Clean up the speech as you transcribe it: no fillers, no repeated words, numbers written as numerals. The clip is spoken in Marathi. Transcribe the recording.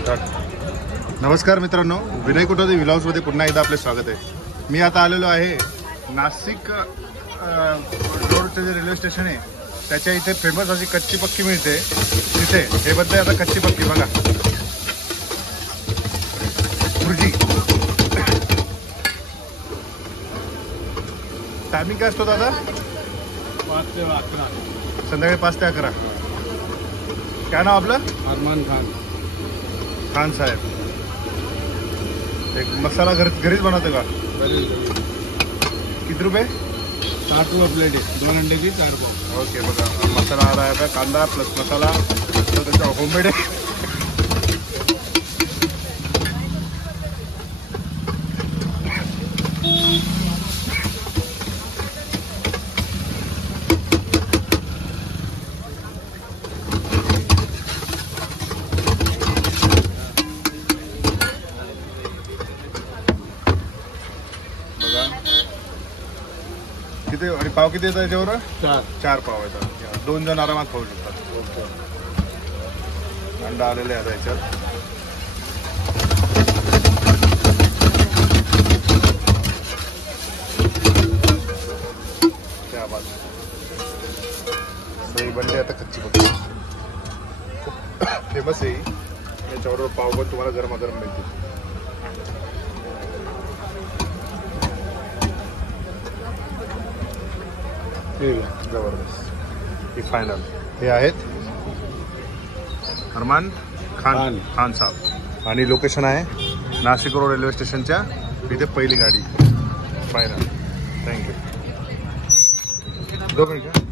नमस्कार मित्रांनो, विनय कुटोदे व्लॉग्समध्ये पुन्हा एकदा आपले स्वागत आहे। मी आता आलेलो आहे नाशिक रोडचे जे रेल्वे स्टेशन आहे त्याच्या इथे फेमस अशी कच्ची पक्की मिळते। तिथे हे बद्दल आता कच्ची पक्की बघा, भुर्जी। टायमिंग काय असतो दादा? 5 ते 11 संध्याकाळी 5 ते 11। काय नाव आपलं? अरमान खान साहेब। एक मसाला घरीच बनवते का? किती रुपये? 60 रुपये प्लेट आहे, 2 अंडे की 4 पाव। ओके बघा, मसाला आ रहा है, कांदा प्लस मसाला तो त्याचा होममेड आहे। किती आणि पाव किती येतात याच्यावर? 4 पाव येतात। 2 जण आरामात खाऊ शकतात। ओके, अंडा आलेले आहे याच्यात। क्या बात, दही बनले आता कच्ची पक्की। खूप फेमस आहे याच्यावर, पाव पण तुम्हाला गरमागरम मिळतील। जबरदस्त, ही फायनल। हे आहेत अरमान खान साहब आणि लोकेशन आहे नाशिक रोड रेल्वे स्टेशनच्या इथे पहिली गाडी। Final, thank you. 2 मिनिट।